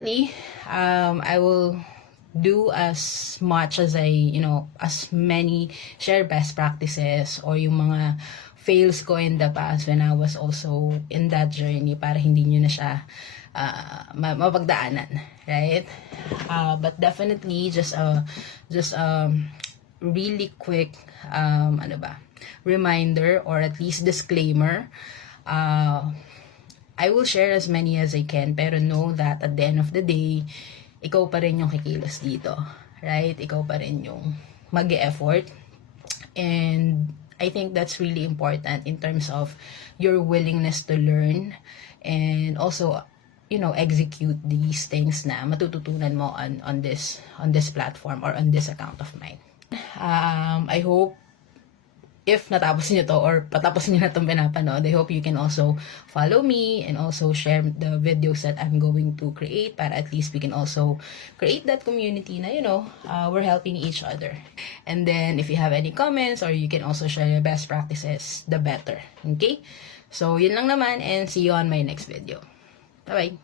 I will do as much as as many share best practices or yung mga fails ko in the past when I was also in that journey para hindi nyo na siya mapagdaanan, right? But definitely just really quick reminder or at least disclaimer. I will share as many as I can, pero know that at the end of the day, ikaw pa rin yung kikilos dito, right? Ikaw pa rin yung mag-e-effort. And I think that's really important in terms of your willingness to learn and also, execute these things na matututunan mo on this platform or on this account of mine. I hope if natapos niyo to or patapos niyo na itong pinapanood, I hope you can also follow me and also share the videos that I'm going to create para at least we can also create that community na, we're helping each other. And then, if you have any comments or you can also share your best practices, the better. Okay? So, yun lang naman and see you on my next video. Bye-bye!